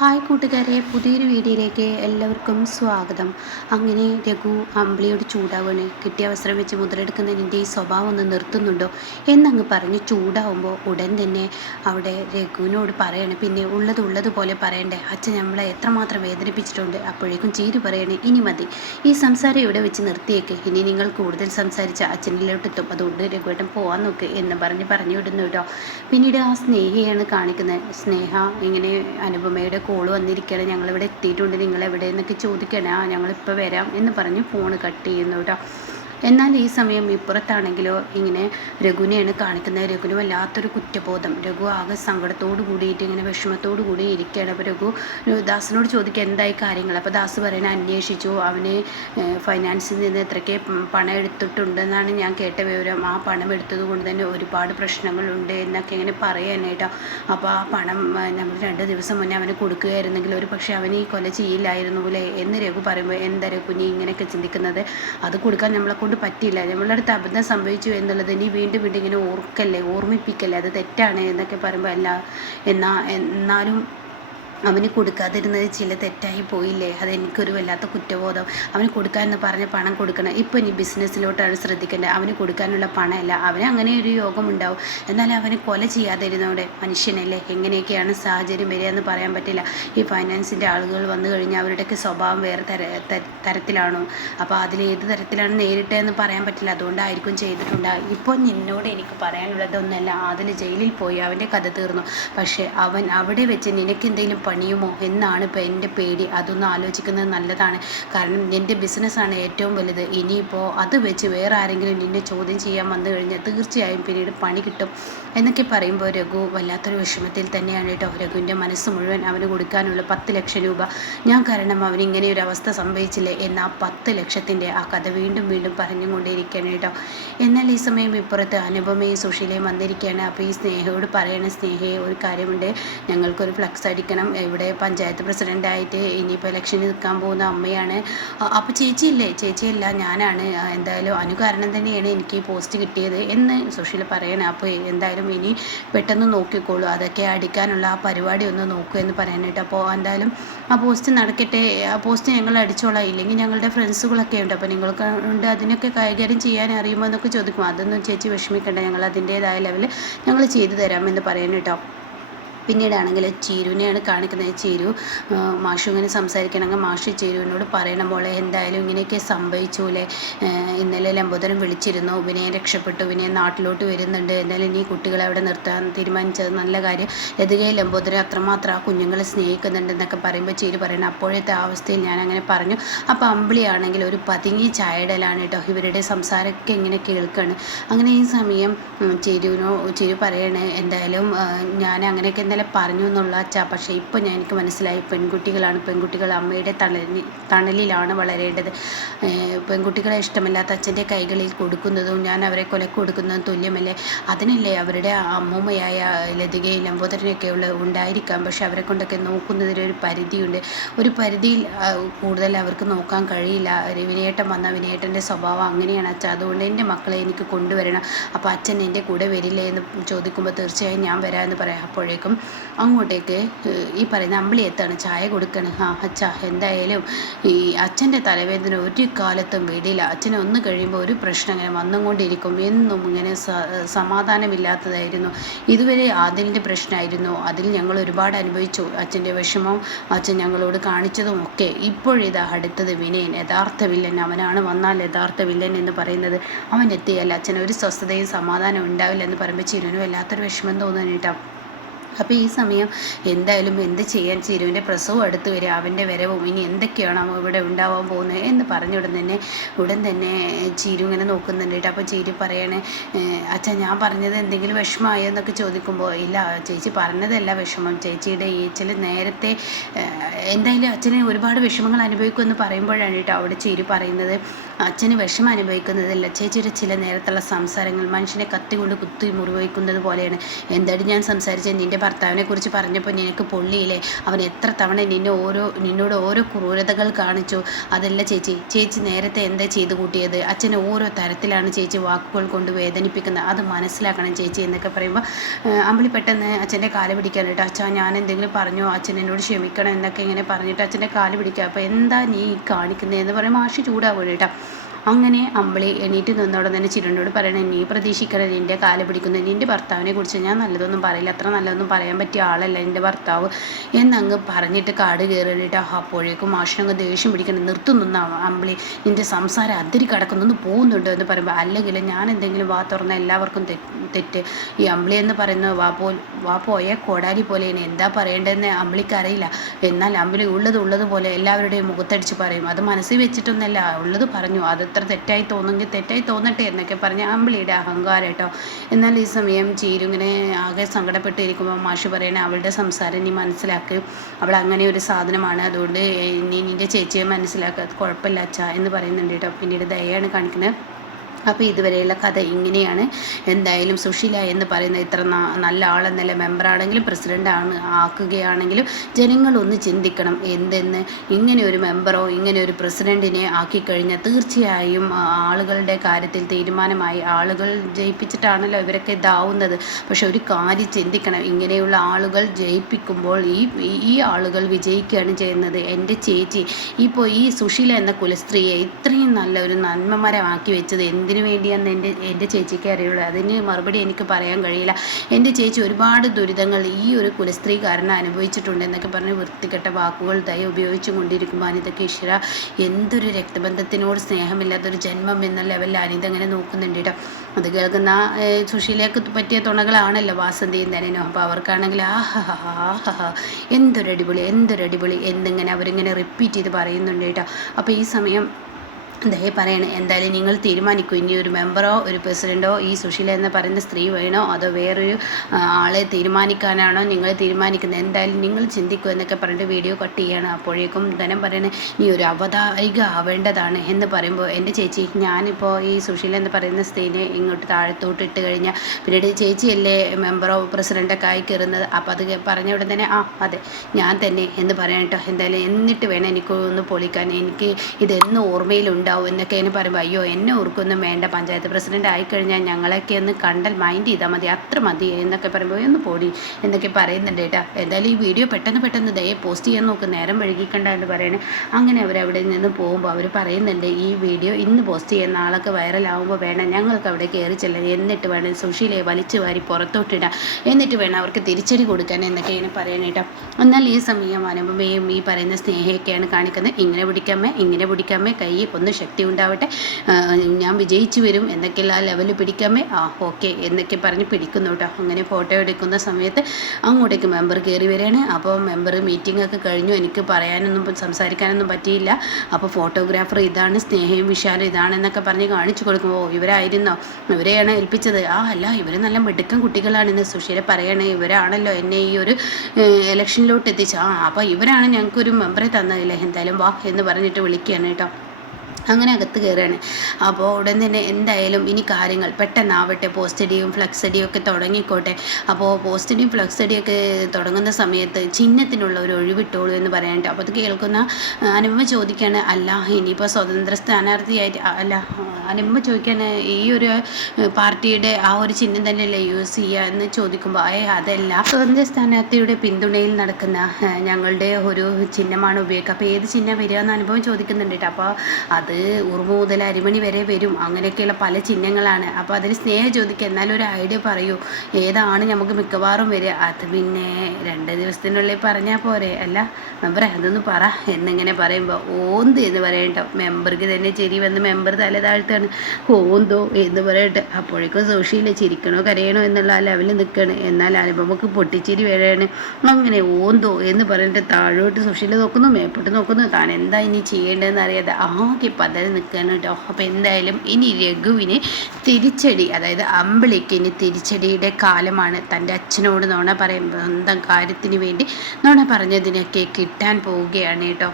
Hi കൂട്ടുകാരെ, പുതിയൊരു വീഡിയോയിലേക്ക് എല്ലാവർക്കും സ്വാഗതം. അങ്ങനെ രഘു അമ്പിളിയോട് ചൂടാവുകയാണ്. കിട്ടിയ അവസരം വെച്ച് മുതലെടുക്കുന്ന നിൻ്റെ ഈ സ്വഭാവം ഒന്ന് നിർത്തുന്നുണ്ടോ എന്നങ്ങ് പറഞ്ഞ് ചൂടാവുമ്പോൾ ഉടൻ തന്നെ അവിടെ രഘുവിനോട് പറയണേ, പിന്നെ ഉള്ളതുപോലെ പറയണ്ടേ, അച്ഛൻ നമ്മളെ എത്രമാത്രം വേദനിപ്പിച്ചിട്ടുണ്ട്. അപ്പോഴേക്കും ചീരു പറയണേ, ഇനി മതി, ഈ സംസാരം ഇവിടെ വെച്ച് നിർത്തിയേക്ക്, ഇനി നിങ്ങൾ കൂടുതൽ സംസാരിച്ച അച്ഛനിലോട്ടെത്തും, അതുകൊണ്ട് രഘുവേട്ടൻ പോകാൻ നോക്ക് എന്ന് പറഞ്ഞു വിടുന്നു കേട്ടോ. പിന്നീട് ആ സ്നേഹയാണ് കാണിക്കുന്നത്. സ്നേഹ ഇങ്ങനെ അനുപമയുടെ കോള് വന്നിരിക്കുകയാണ്, ഞങ്ങളിവിടെ എത്തിയിട്ടുണ്ട്, നിങ്ങൾ എവിടെ എന്നൊക്കെ ചോദിക്കണേ. ഞങ്ങളിപ്പോൾ വരാം എന്ന് പറഞ്ഞ് ഫോൺ കട്ട് ചെയ്യുന്നു കേട്ടോ. എന്നാൽ ഈ സമയം ഇപ്പുറത്താണെങ്കിലോ ഇങ്ങനെ രഘുവിനെയാണ് കാണിക്കുന്നത്. രഘുവിന് വല്ലാത്തൊരു കുറ്റബോധം. രഘു ആകെ സങ്കടത്തോട് കൂടിയിട്ട് ഇങ്ങനെ വിഷമത്തോട് കൂടി ഇരിക്കുകയാണ്. അപ്പോൾ രഘു ദാസിനോട് ചോദിക്കുക എന്തായി കാര്യങ്ങൾ. അപ്പോൾ ദാസ് പറയണ, അന്വേഷിച്ചു, അവന് ഫൈനാൻസിൽ നിന്ന് എത്രയ്ക്ക് പണം എടുത്തിട്ടുണ്ടെന്നാണ് ഞാൻ കേട്ട വിവരം. ആ പണം എടുത്തത് കൊണ്ട് തന്നെ ഒരുപാട് പ്രശ്നങ്ങളുണ്ട് എന്നൊക്കെ ഇങ്ങനെ പറയാനായിട്ടോ. അപ്പോൾ ആ പണം നമ്മൾ 2 ദിവസം മുന്നേ അവന് കൊടുക്കുകയായിരുന്നെങ്കിൽ ഒരു പക്ഷേ അവന് ഈ കൊല ചെയ്യില്ലായിരുന്നു അല്ലേ എന്ന് രഘു പറയുമ്പോൾ, എന്താ രഘു നീ ഇങ്ങനെയൊക്കെ ചിന്തിക്കുന്നത്, അത് കൊടുക്കാൻ നമ്മളെ കൊണ്ട് പറ്റില്ല, നമ്മളുടെ അടുത്ത് അബദ്ധം സംഭവിച്ചു എന്നുള്ളത് ഇനി വീണ്ടും ഇങ്ങനെ ഓർമ്മിപ്പിക്കല്ലേ, അത് തെറ്റാണ് എന്നൊക്കെ പറയുമ്പോൾ എന്നാലും അവന് കൊടുക്കാതിരുന്നത് ചില തെറ്റായി പോയില്ലേ, അതെനിക്കൊരു വല്ലാത്ത കുറ്റബോധം. അവന് കൊടുക്കാമെന്ന് പറഞ്ഞ പണം കൊടുക്കണം. ഇപ്പോൾ ഇനി ബിസിനസ്സിലോട്ടാണ് ശ്രദ്ധിക്കേണ്ടത്, അവന് കൊടുക്കാനുള്ള പണമല്ല. അവന് അങ്ങനെ ഒരു യോഗം ഉണ്ടാവും, എന്നാൽ അവന് കൊല ചെയ്യാതിരുന്നോടെ മനുഷ്യനല്ലേ, എങ്ങനെയൊക്കെയാണ് സാഹചര്യം വരിക എന്ന് പറയാൻ പറ്റില്ല. ഈ ഫൈനാൻസിൻ്റെ ആളുകൾ വന്നു കഴിഞ്ഞാൽ അവരുടെയൊക്കെ സ്വഭാവം വേറെ തരത്തിലാണോ, അപ്പോൾ അതിൽ ഏത് തരത്തിലാണ് നേരിട്ടതെന്ന് പറയാൻ പറ്റില്ല, അതുകൊണ്ടായിരിക്കും ചെയ്തിട്ടുണ്ടാകും. ഇപ്പോൾ നിന്നോട് എനിക്ക് പറയാനുള്ളതൊന്നുമല്ല, അതിൽ ജയിലിൽ പോയി അവൻ്റെ കഥ തീർന്നു, പക്ഷേ അവൻ അവിടെ വെച്ച് നിനക്ക് എന്തെങ്കിലും പണിയുമോ എന്നാണ് ഇപ്പോൾ എൻ്റെ പേടി. അതൊന്ന് ആലോചിക്കുന്നത് നല്ലതാണ്, കാരണം എൻ്റെ ബിസിനസ്സാണ് ഏറ്റവും വലുത്. ഇനിയിപ്പോൾ അത് വെച്ച് വേറെ ആരെങ്കിലും നിന്നെ ചോദ്യം ചെയ്യാൻ വന്നു കഴിഞ്ഞാൽ തീർച്ചയായും പിന്നീട് പണി കിട്ടും എന്നൊക്കെ പറയുമ്പോൾ രഘു വല്ലാത്തൊരു വിഷമത്തിൽ തന്നെയാണ് കേട്ടോ. രഘുവിൻ്റെ മനസ്സ് മുഴുവൻ അവന് കൊടുക്കാനുള്ള 10 ലക്ഷം രൂപ ഞാൻ കാരണം അവനിങ്ങനെ ഒരു അവസ്ഥ സംഭവിച്ചില്ലേ എന്ന ആ 10 ലക്ഷത്തിൻ്റെ ആ കഥ വീണ്ടും പറഞ്ഞുകൊണ്ടേയിരിക്കുകയാണ് കേട്ടോ. എന്നാൽ ഈ സമയം ഇപ്പുറത്ത് അനുപമയും സുശീലയും വന്നിരിക്കുകയാണ്. അപ്പോൾ ഈ സ്നേഹയോട് പറയണ, സ്നേഹയെ ഒരു കാര്യമുണ്ട്, ഞങ്ങൾക്കൊരു ഫ്ലക്സ് അടിക്കണം, ഇവിടെ പഞ്ചായത്ത് പ്രസിഡൻ്റായിട്ട് ഇനിയിപ്പോൾ ഇലക്ഷന് നിൽക്കാൻ പോകുന്ന അമ്മയാണ്. അപ്പോൾ ചേച്ചിയല്ല ഞാനാണ്, എന്തായാലും അനു കാരണം തന്നെയാണ് എനിക്ക് ഈ പോസ്റ്റ് കിട്ടിയത് എന്ന് സുശീല പറയണേ. അപ്പോൾ എന്തായാലും ഇനി പെട്ടെന്ന് നോക്കിക്കോളൂ, അതൊക്കെ അടിക്കാനുള്ള ആ പരിപാടി ഒന്ന് നോക്കൂ എന്ന് പറയാനായിട്ട്. അപ്പോൾ എന്തായാലും ആ പോസ്റ്റ് നടക്കട്ടെ, ആ പോസ്റ്റ് ഞങ്ങൾ അടിച്ചോളാം, ഇല്ലെങ്കിൽ ഞങ്ങളുടെ ഫ്രണ്ട്സുകളൊക്കെ ഉണ്ട്, അപ്പോൾ നിങ്ങൾക്ക് ഉണ്ട് അതിനൊക്കെ കൈകാര്യം ചെയ്യാൻ അറിയുമോ എന്നൊക്കെ ചോദിക്കും. അതൊന്നും ചേച്ചി വിഷമിക്കേണ്ട, ഞങ്ങൾ അതിൻ്റേതായ ലെവലിൽ ഞങ്ങൾ ചെയ്തു തരാമെന്ന് പറയാനായിട്ടോ. പിന്നീടാണെങ്കിൽ ചീരുവിനെയാണ് കാണിക്കുന്നത്. ചീരു മാഷു ഇങ്ങനെ സംസാരിക്കണമെങ്കിൽ മാഷ് ചീരുവിനോട് പറയണം, മോളെ എന്തായാലും ഇങ്ങനെയൊക്കെ സംഭവിച്ചൂലേ, ഇന്നലെ ലംബോദരൻ വിളിച്ചിരുന്നു, വിനയൻ രക്ഷപ്പെട്ടു, വിനയൻ നാട്ടിലോട്ട് വരുന്നുണ്ട്, എന്തായാലും ഇനി കുട്ടികളെ അവിടെ നിർത്താൻ തീരുമാനിച്ചത് നല്ല കാര്യം, ലതികയെ ലംബോദരൻ അത്രമാത്രം ആ കുഞ്ഞുങ്ങളെ സ്നേഹിക്കുന്നുണ്ടെന്നൊക്കെ പറയുമ്പോൾ ചീരു പറയണം, അപ്പോഴത്തെ അവസ്ഥയിൽ ഞാൻ അങ്ങനെ പറഞ്ഞു. അപ്പോൾ അമ്പിളിയാണെങ്കിൽ ഒരു പതുങ്ങി ചായടലാണ് കേട്ടോ, ഇവരുടെ സംസാരമൊക്കെ ഇങ്ങനെ കേൾക്കുകയാണ്. അങ്ങനെ ഈ സമയം ചീരു പറയണേ, എന്തായാലും ഞാൻ അങ്ങനെയൊക്കെ ഇന്നലെ പറഞ്ഞു എന്നുള്ള അച്ഛാ, പക്ഷേ ഇപ്പോൾ എനിക്ക് മനസ്സിലായി, പെൺകുട്ടികൾ അമ്മയുടെ തണലിലാണ് വളരേണ്ടത്. പെൺകുട്ടികളെ ഇഷ്ടമില്ലാത്ത അച്ഛൻ്റെ കൈകളിൽ കൊടുക്കുന്നതും ഞാൻ അവരെ കൊലക്ക് കൊടുക്കുന്നതും തുല്യമല്ലേ, അതിനല്ലേ അവരുടെ അമ്മൂമ്മയായ ലതികയും ലംബോദരനൊക്കെ ഉണ്ടായിരിക്കാം, പക്ഷെ അവരെ കൊണ്ടൊക്കെ നോക്കുന്നതിനൊരു പരിധിയുണ്ട്, ഒരു പരിധിയിൽ കൂടുതൽ അവർക്ക് നോക്കാൻ കഴിയില്ല. വിനയേട്ടൻ വന്ന വിനയേട്ടൻ്റെ സ്വഭാവം അങ്ങനെയാണ് അച്ഛാ, അതുകൊണ്ട് എൻ്റെ മക്കളെ എനിക്ക് കൊണ്ടുവരണം, അപ്പോൾ അച്ഛൻ എൻ്റെ കൂടെ വരില്ലേ എന്ന് ചോദിക്കുമ്പോൾ തീർച്ചയായും ഞാൻ വരാമെന്ന് പറയാം. അപ്പോഴേക്കും അങ്ങോട്ടേക്ക് ഈ പറയുന്ന അമ്പിളി എത്താണ്, ചായ കൊടുക്കണം. അച്ഛാ എന്തായാലും ഈ അച്ഛൻ്റെ തലവേദന ഒരു കാലത്തും വിടില്ല, അച്ഛനെ ഒന്ന് കഴിയുമ്പോൾ ഒരു പ്രശ്നം ഇങ്ങനെ വന്നുകൊണ്ടിരിക്കും, എന്നും ഇങ്ങനെ സമാധാനമില്ലാത്തതായിരുന്നു, ഇതുവരെ ആദിലിൻ്റെ പ്രശ്നമായിരുന്നു, അതിൽ ഞങ്ങൾ ഒരുപാട് അനുഭവിച്ചു, അച്ഛൻ്റെ വിഷമം അച്ഛൻ ഞങ്ങളോട് കാണിച്ചതും ഒക്കെ. ഇപ്പോഴിതാ അടുത്തത് വിനയൻ, യഥാർത്ഥ വില്ലൻ, അവനാണ് വന്നാൽ യഥാർത്ഥ വില്ലൻ എന്ന് പറയുന്നത്, അവൻ എത്തിയല്ല അച്ഛന് ഒരു സ്വസ്ഥതയും സമാധാനം ഉണ്ടാവില്ല എന്ന് പറയുമ്പോൾ ചിരുവിന് വല്ലാത്തൊരു വിഷമം തോന്നാനിട്ടാ. അപ്പോൾ ഈ സമയം എന്തായാലും എന്ത് ചെയ്യാൻ, ചിരുവിൻ്റെ പ്രസവം അടുത്ത് വരിക, അവൻ്റെ വരവും ഇനി എന്തൊക്കെയാണോ ഇവിടെ ഉണ്ടാവാൻ പോകുന്നത് എന്ന് ഉടൻ തന്നെ ചിരു ഇങ്ങനെ നോക്കുന്നുണ്ട് കേട്ടോ. അപ്പോൾ ചിരു പറയണേ, അച്ഛാ ഞാൻ പറഞ്ഞത് എന്തെങ്കിലും വിഷമമായോ എന്നൊക്കെ ചോദിക്കുമ്പോൾ, ഇല്ല ചേച്ചി പറഞ്ഞതല്ല വിഷമം, ചേച്ചിയുടെ ചില നേരത്തെ എന്തായാലും അച്ഛന് ഒരുപാട് വിഷമങ്ങൾ അനുഭവിക്കുമെന്ന് പറയുമ്പോഴാണ് കേട്ടോ അവിടെ ചിരു പറയുന്നത്, അച്ഛന് വിഷമം അനുഭവിക്കുന്നതല്ല, ചേച്ചിയുടെ ചില നേരത്തുള്ള സംസാരങ്ങൾ മനുഷ്യനെ കത്തി കൊണ്ട് കുത്തി മുറിവയ്ക്കുന്നത് പോലെയാണ്. എന്തായാലും ഞാൻ സംസാരിച്ചത് നിൻ്റെ ഭർത്താവിനെ കുറിച്ച് പറഞ്ഞപ്പോൾ നിനക്ക് പൊള്ളിയില്ലേ? അവൻ എത്ര തവണ നിന്നോട് ഓരോ ക്രൂരതകൾ കാണിച്ചു. അതല്ല ചേച്ചി, ചേച്ചി നേരത്തെ എന്താ ചെയ്തു കൂട്ടിയത്? അച്ഛനെ ഓരോ തരത്തിലാണ് ചേച്ചി വാക്കുകൾ കൊണ്ട് വേദനിപ്പിക്കുന്നത്, അത് മനസ്സിലാക്കണം ചേച്ചി എന്നൊക്കെ പറയുമ്പോൾ അമ്പിളി പെട്ടെന്ന് അച്ഛൻ്റെ കാല് പിടിക്കാനായിട്ട്, അച്ഛാ ഞാൻ എന്തെങ്കിലും പറഞ്ഞോ, അച്ഛൻ എന്നോട് ക്ഷമിക്കണം എന്നൊക്കെ ഇങ്ങനെ പറഞ്ഞിട്ട് അച്ഛൻ്റെ കാല് പിടിക്കുക. അപ്പോൾ എന്താ നീ കാണിക്കുന്നതെന്ന് പറയുമ്പോൾ ആഷി ചൂടാവുക കേട്ടോ. അങ്ങനെ അമ്പിളി എണീറ്റ് നിന്നോടെ തന്നെ ചിരുനോട് പറയണേ, നീ പ്രതീക്ഷിക്കണം നിൻ്റെ കാല് പിടിക്കുന്നത്, നിൻ്റെ ഭർത്താവിനെ കുറിച്ച് ഞാൻ നല്ലതൊന്നും പറയില്ല, അത്ര നല്ലതൊന്നും പറയാൻ പറ്റിയ ആളല്ല എൻ്റെ ഭർത്താവ് എന്നങ്ങ് പറഞ്ഞിട്ട് കാട് കയറിയിട്ട് അപ്പോഴേക്കും മാഷിനങ്ങ് ദേഷ്യം പിടിക്കണം. നിർത്തുന്ന അമ്പിളി, നിൻ്റെ സംസാരം അതിരി കിടക്കുന്നൊന്ന് പോകുന്നുണ്ടോ എന്ന് പറയുമ്പോൾ, അല്ലെങ്കിൽ ഞാൻ എന്തെങ്കിലും വാ തുറന്ന എല്ലാവർക്കും തെറ്റ്. ഈ അമ്പിളി എന്ന് പറയുന്നത് വാ പോയ കോടാലി പോലെയാണ്, എന്താ പറയേണ്ടതെന്ന് അമ്പിളിക്ക് അറിയില്ല. എന്നാൽ അമ്പിളി ഉള്ളതുപോലെ എല്ലാവരുടെയും മുഖത്തടിച്ച് പറയും. അത് മനസ്സിൽ വെച്ചിട്ടൊന്നല്ല, ഉള്ളത് പറഞ്ഞു. അത് എത്ര തെറ്റായി തോന്നുമെങ്കിൽ തെറ്റായി തോന്നട്ടെ എന്നൊക്കെ പറഞ്ഞ് അമ്പിളിയുടെ അഹങ്കാരം കേട്ടോ. എന്നാൽ ഈ സമയം ചീരു ഇങ്ങനെ ആകെ സങ്കടപ്പെട്ടിരിക്കുമ്പോൾ മാഷി പറയണേ, അവളുടെ സംസാരം നീ മനസ്സിലാക്കി, അവൾ അങ്ങനെ ഒരു സാധനമാണ്, അതുകൊണ്ട് നീ നിൻ്റെ ചേച്ചിയെ മനസ്സിലാക്കുക, അത് കുഴപ്പമില്ല അച്ഛാ എന്ന് പറയുന്നുണ്ട് കേട്ടോ. പിന്നീട് ദയാണ് കാണിക്കുന്നത്. അപ്പോൾ ഇതുവരെയുള്ള കഥ ഇങ്ങനെയാണ്. എന്തായാലും സുശീല എന്ന് പറയുന്ന ഇത്ര നല്ല ആളെന്നല്ല, മെമ്പറാണെങ്കിലും പ്രസിഡൻ്റ് ആക്കുകയാണെങ്കിലും ജനങ്ങളൊന്ന് ചിന്തിക്കണം. എന്തെന്ന് ഇങ്ങനെ ഒരു മെമ്പറോ ഇങ്ങനെ ഒരു പ്രസിഡൻറ്റിനെ ആക്കിക്കഴിഞ്ഞാൽ തീർച്ചയായും ആളുകളുടെ കാര്യത്തിൽ തീരുമാനമായി, ആളുകൾ ജയിപ്പിച്ചിട്ടാണല്ലോ ഇവരൊക്കെ ഇതാവുന്നത്. പക്ഷെ ഒരു കാര്യം ചിന്തിക്കണം, ഇങ്ങനെയുള്ള ആളുകൾ ജയിപ്പിക്കുമ്പോൾ ഈ ആളുകൾ വിജയിക്കുകയാണ് ചെയ്യുന്നത്. എൻ്റെ ചേച്ചി ഇപ്പോൾ ഈ സുശീല എന്ന കുലസ്ത്രീയെ ഇത്രയും നല്ല ഒരു നന്മമരമാക്കി വെച്ചത് എന്തിനു വേണ്ടിയാന്ന് എൻ്റെ ചേച്ചിക്ക് അറിയുള്ളൂ. അതിന് മറുപടി എനിക്ക് പറയാൻ കഴിയില്ല. എൻ്റെ ചേച്ചി ഒരുപാട് ദുരിതങ്ങൾ ഈ ഒരു കുലസ്ത്രീ കാരണം അനുഭവിച്ചിട്ടുണ്ട് എന്നൊക്കെ പറഞ്ഞ് വൃത്തികെട്ട വാക്കുകൾ ഉപയോഗിച്ചു കൊണ്ടിരിക്കുമ്പോൾ അനിതയ്ക്ക് ഈശ്വര, എന്തൊരു രക്തബന്ധത്തിനോട് സ്നേഹമില്ലാത്തൊരു ജന്മം എന്ന ലെവലിൽ അനിത അങ്ങനെ നോക്കുന്നുണ്ട് കേട്ടോ. അത് കേൾക്കുന്ന സുശീലയ്ക്ക് പറ്റിയ തുണകളാണല്ലോ വാസന്തിയും ധനനും. അപ്പോൾ അവർക്കാണെങ്കിൽ എന്തൊരടിപൊളി എന്നിങ്ങനെ അവരിങ്ങനെ റിപ്പീറ്റ് ചെയ്ത് പറയുന്നുണ്ട് കേട്ടോ. അപ്പോൾ ഈ സമയം ദേ പറയണേ, എന്തായാലും നിങ്ങൾ തീരുമാനിക്കൂ, ഇനി ഒരു മെമ്പറോ ഒരു പ്രസിഡൻറ്റോ ഈ സുശീല എന്ന് പറയുന്ന സ്ത്രീ വേണോ അതോ വേറൊരു ആളെ തീരുമാനിക്കാനാണോ നിങ്ങൾ തീരുമാനിക്കുന്നത്, എന്തായാലും നിങ്ങൾ ചിന്തിക്കൂ എന്നൊക്കെ പറഞ്ഞിട്ട് വീഡിയോ കട്ട് ചെയ്യാണ്. അപ്പോഴേക്കും ധനം പറയണേ, നീ ഒരു അവതാരിക ആവേണ്ടതാണ് എന്ന് പറയുമ്പോൾ, എൻ്റെ ചേച്ചി ഞാനിപ്പോൾ ഈ സുശീല എന്ന് പറയുന്ന സ്ത്രീനെ ഇങ്ങോട്ട് താഴത്തോട്ട് ഇട്ട് കഴിഞ്ഞാൽ പിന്നീട് ചേച്ചിയല്ലേ മെമ്പറോ പ്രസിഡൻ്റൊക്കെ ആയി കയറുന്നത്. അപ്പോൾ അത് പറഞ്ഞ ഉടൻ തന്നെ അതെ ഞാൻ തന്നെ എന്ന് പറയാൻ കേട്ടോ. എന്തായാലും എന്നിട്ട് വേണം എനിക്കൊന്ന് പൊളിക്കാൻ, എനിക്ക് ഇതെന്നും ഓർമ്മയിലുണ്ട് എന്നൊക്കെ എന്നെ പറയുമ്പോൾ, അയ്യോ എന്നെ ഓർക്കൊന്നും വേണ്ട, പഞ്ചായത്ത് പ്രസിഡന്റ് ആയിക്കഴിഞ്ഞാൽ ഞങ്ങളൊക്കെ ഒന്ന് കണ്ടാൽ മൈൻഡ് ചെയ്താൽ മതി, അത്ര മതി എന്നൊക്കെ പറയുമ്പോൾ ഒന്ന് പോടി എന്നൊക്കെ പറയുന്നുണ്ട് കേട്ടോ. എന്തായാലും ഈ വീഡിയോ പെട്ടെന്ന് ദയെ പോസ്റ്റ് ചെയ്യാൻ നോക്കും, നേരം വൈകിക്കണ്ട എന്ന് പറയണേ. അങ്ങനെ അവരവിടെ നിന്ന് പോകുമ്പോൾ അവർ പറയുന്നുണ്ട്, ഈ വീഡിയോ ഇന്ന് പോസ്റ്റ് ചെയ്യുന്ന ആളൊക്കെ വൈറലാവുമ്പോൾ വേണം ഞങ്ങൾക്ക് അവിടെ കയറി ചെല്ലാൻ, എന്നിട്ട് വേണം സുശീലയെ വലിച്ചു വാരി പുറത്തോട്ടിടാം, എന്നിട്ട് വേണം അവർക്ക് തിരിച്ചടി കൊടുക്കാൻ എന്നൊക്കെ ഇങ്ങനെ പറയണേട്ടോ. എന്നാൽ ഈ സമയം അനുപമയും ഈ പറയുന്ന സ്നേഹയൊക്കെയാണ് കാണിക്കുന്നത്. ഇങ്ങനെ പിടിക്കാമേ കൈ ഒന്ന് ശക്തി ഉണ്ടാവട്ടെ, ഞാൻ വിജയിച്ചു വരും എന്നൊക്കെയുള്ള ആ ലെവലിൽ പിടിക്കാമേ, ഓക്കെ എന്നൊക്കെ പറഞ്ഞ് പിടിക്കുന്നു കേട്ടോ. അങ്ങനെ ഫോട്ടോ എടുക്കുന്ന സമയത്ത് അങ്ങോട്ടേക്ക് മെമ്പർ കയറി വരികയാണ്. അപ്പോൾ മെമ്പർ മീറ്റിംഗ് ഒക്കെ കഴിഞ്ഞു, എനിക്ക് സംസാരിക്കാനൊന്നും പറ്റിയില്ല. അപ്പോൾ ഫോട്ടോഗ്രാഫർ ഇതാണ്, സ്നേഹയും വിശാലും ഇതാണെന്നൊക്കെ പറഞ്ഞ് കാണിച്ചു കൊടുക്കുമ്പോൾ, ഇവരായിരുന്നോ, ഇവരെയാണ് ഏൽപ്പിച്ചത്? അല്ല, ഇവർ നല്ല മിടുക്കൻ കുട്ടികളാണെന്ന് സുശീല പറയണേ. ഇവരാണല്ലോ എന്നെ ഈ ഒരു ഇലക്ഷനിലോട്ട് എത്തിച്ച, അപ്പോൾ ഇവരാണ് ഞങ്ങൾക്കൊരു മെമ്പറെ തന്നതില്ലേ, എന്തായാലും വാ എന്ന് പറഞ്ഞിട്ട് വിളിക്കുകയാണ് കേട്ടോ. അങ്ങനെ അകത്ത് കയറുകയാണ്. അപ്പോൾ ഉടൻ തന്നെ എന്തായാലും ഇനി കാര്യങ്ങൾ പെട്ടെന്നാവട്ടെ, പോസ്റ്റഡിയും ഫ്ലക്സഡിയും ഒക്കെ തുടങ്ങിക്കോട്ടെ. അപ്പോൾ പോസ്റ്റഡിയും ഫ്ലക്സഡിയൊക്കെ തുടങ്ങുന്ന സമയത്ത് ചിഹ്നത്തിനുള്ള ഒരു ഒഴിവിട്ടോളൂ എന്ന് പറയാനുണ്ട്. അപ്പോൾ അത് കേൾക്കുന്ന അനുപമ ചോദിക്കുകയാണ്, അല്ല ഇനിയിപ്പോൾ സ്വതന്ത്ര സ്ഥാനാർത്ഥിയായിട്ട് അല്ല, അനുപമ ചോദിക്കാൻ ഈ ഒരു പാർട്ടിയുടെ ആ ഒരു ചിഹ്നം തന്നെയല്ലേ യൂസ് ചെയ്യുക എന്ന് ചോദിക്കുമ്പോൾ, അതല്ല, സ്വതന്ത്ര സ്ഥാനാർത്ഥിയുടെ പിന്തുണയിൽ നടക്കുന്ന ഞങ്ങളുടെ ഒരു ചിഹ്നമാണ് ഉപയോഗിക്കുക. അപ്പോൾ ഏത് ചിഹ്നം വരിക എന്ന് അനുഭവം ചോദിക്കുന്നുണ്ട് കേട്ടോ. അപ്പോൾ അത് ഉറുമ മുതൽ അരിമണി വരെ വരും, അങ്ങനെയൊക്കെയുള്ള പല ചിഹ്നങ്ങളാണ്. അപ്പോൾ അതിന് സ്നേഹം ചോദിക്കുക, എന്നാലും ഒരു ഐഡിയ പറയൂ, ഏതാണ് നമുക്ക് മിക്കവാറും വരിക? അത് പിന്നെ 2 ദിവസത്തിനുള്ളിൽ പറഞ്ഞാൽ പോരെ? അല്ല മെമ്പറെ അതൊന്ന് പറ എന്നിങ്ങനെ പറയുമ്പോൾ, ഓന്ത് എന്ന് പറയട്ടോ. മെമ്പർക്ക് തന്നെ ചിരി വന്ന് മെമ്പർ തല താഴ്ത്താണ്, ഓന്തോ എന്ന് പറയട്ടെ. അപ്പോഴേക്കും സുശീല ചിരിക്കണോ കരയണോ എന്നുള്ള ആ ലെവലിൽ നിൽക്കുകയാണ്. എന്നാൽ അനുപമക്ക് പൊട്ടിച്ചിരി വീഴാണ്. അങ്ങനെ ഓന്തോ എന്ന് പറഞ്ഞിട്ട് താഴോട്ട് സുശീല നോക്കുന്നു, മേപ്പോട്ട് നോക്കുന്നു, താൻ എന്താ ഇനി ചെയ്യേണ്ടതെന്ന് അറിയാതെ ആകെ പതറി നിൽക്കുകയാണ് കേട്ടോ. അപ്പോൾ എന്തായാലും ഇനി രഘുവിന് തിരിച്ചടി, അതായത് അമ്പിളിക്ക് ഇനി തിരിച്ചടിയുടെ കാലമാണ്. തൻ്റെ അച്ഛനോട് നുണ പറയും, സ്വന്തം കാര്യത്തിന് വേണ്ടി നുണ പറഞ്ഞതിനൊക്കെ കിട്ടാൻ പോവുകയാണ് കേട്ടോ.